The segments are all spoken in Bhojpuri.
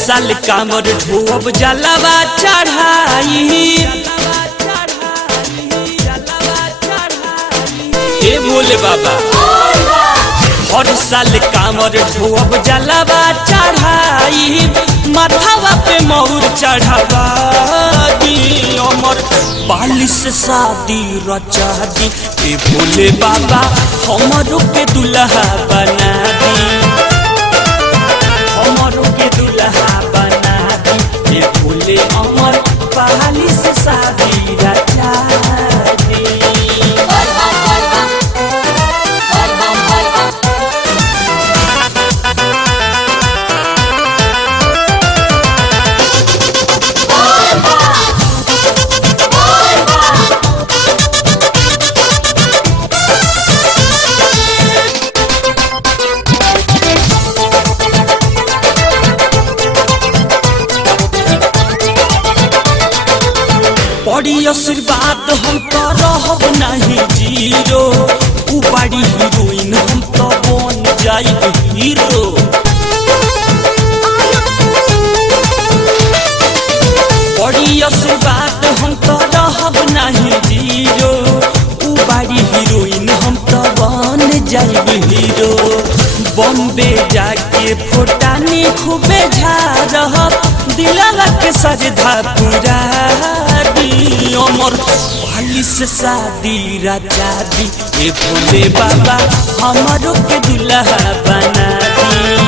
साल कामर ढोब जलवा चढ़ाई ए बोले बाबा हर साल कामर ढोब जलवा चढ़ाई माथावा पे मोर चढ़ावा दी अमर बाली से शादी रचा दी ए बोले बाबा हमरो के दुल्हा बना दी हमरो के दुल्हा बना दी ये बोले अमर पहाली से शादी रचा दी बड़ी आशीर्वाद हम तो रहब नहीं जीरो उ बड़ी हीरोइन हम तो बन जाई हीरो बड़ी आशीर्वाद हम तो रहब नहीं जीरो उ बड़ी हीरोइन हम तो बन जाई हीरो बॉम्बे जाके फोटानी खूबे झारब दिलवा के सजधा पूरा अमर बाली से शादी रचा दी ए भोले बाबा हमरो के दुल्हा बना दी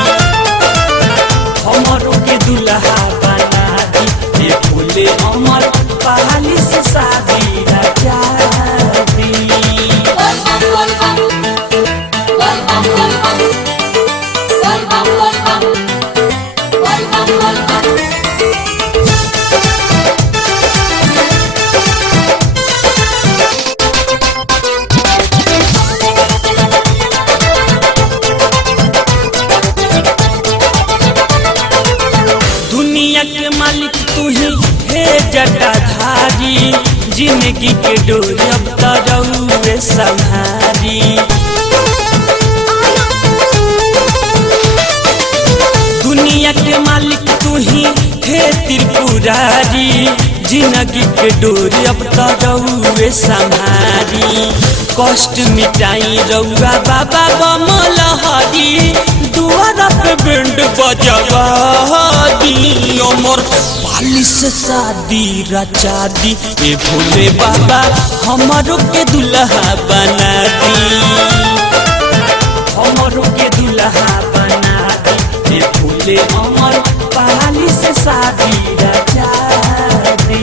हमरो के दुल्हा बना दी ए भोले अमर बाली से शादी रचा दी के मालिक तू ही हे जटाधारी जिंदगी के डोर अब तरौए संहारी दुनिया के मालिक तू ही हे त्रिपुरारी जिंदगी के डोर अब तरौए संहारी कष्ट मिटाई रउआ बाबा बमल हरी दुआरा पे बैंड बजवा दी अमर बाली से शादी रचा दी ए भोले बाबा हमरो के दुल्हा बना दी हमरो के दुल्हा बना दी ए भोले अमर बाली से शादी रचा दी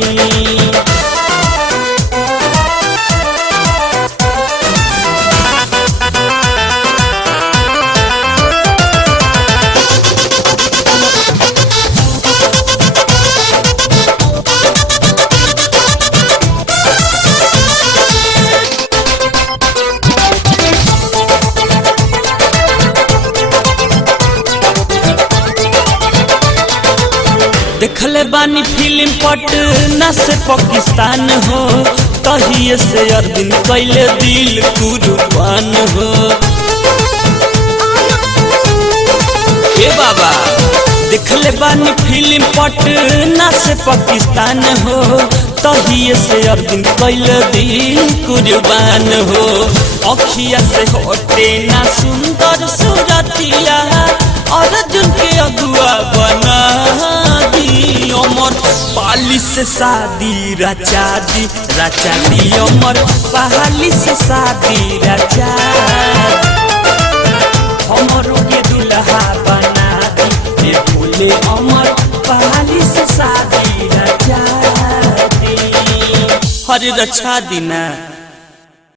देखले बानी फिल्म पटना से पाकिस्तान हो तहिए से अरविंद कैले दिल कुर्बान हो ए बाबा देखले बानी फिल्म पटना से पाकिस्तान हो तहिए से अरविंद कैले दिल कुर्बान हो अखिया से हटे ना सुंदर सूरतिया अर्जुन के अगुआ बना दी अमर बाली से शादी रचा दी अमर पहाली से शादी रचा हमरो के दुल्हा बना दी ए भोले अमर पहाली से शादी रचा दी हर रचा दी ना।